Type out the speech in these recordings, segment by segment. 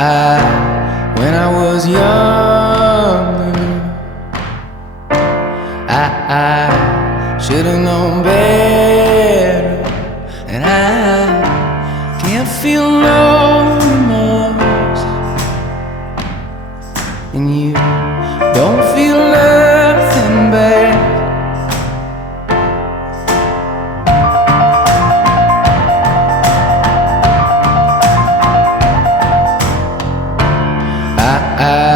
When I was younger, I should have known better, and I can't feel no remorse, and you don't feel nothing bad. I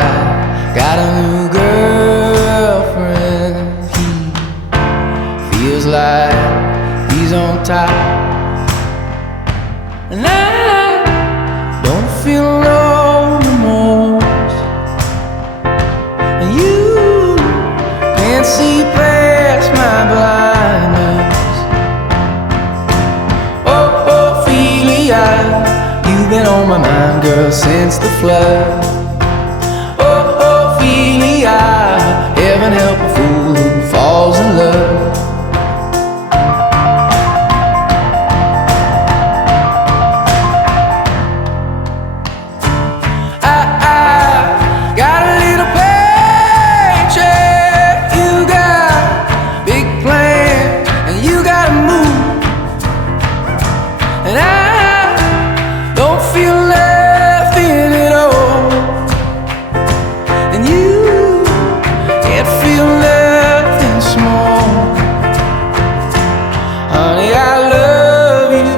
got a new girlfriend. He feels like he's on top, and I don't feel no remorse, and you can't see past my blindness. Oh, Ophelia, you've been on my mind, girl, since the flood. Heaven help a fool who falls in love. I got a little paycheck, you got big plans, and you gotta move, and I don't feel nothing at all, and you feel nothing small. Honey, I love you,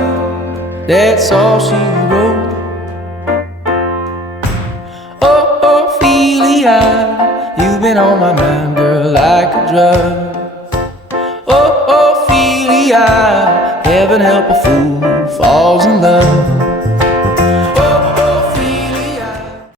that's all she wrote. Oh, Ophelia, you've been on my mind, girl, like a drug. Oh, Ophelia, heaven help a fool